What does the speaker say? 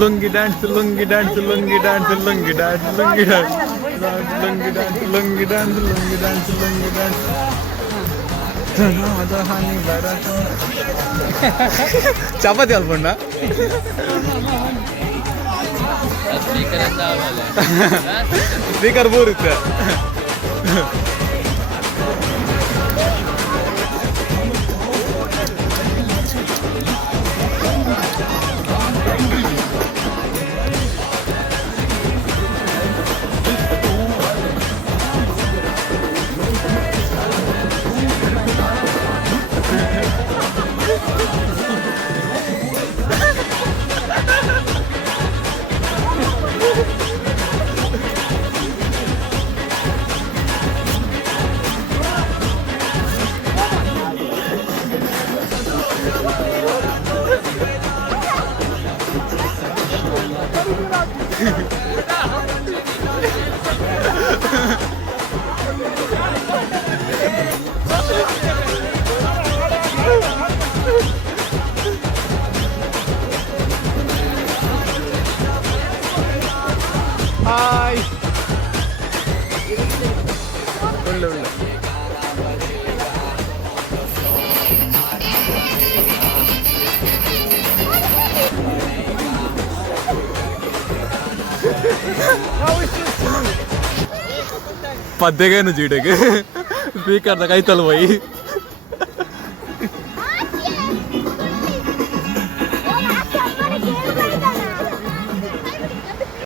lungi dance lungi dance lungi dance lungi dance lungi dance lungi dance lungi dance lungi dance lungi dance chapati अल्पंडा speaker bore ಇತ್ತು hi ಒಳ್ಳೆ ಒಳ್ಳೆ पद्देगा चीटे के स्पीकर तक आई तल भाई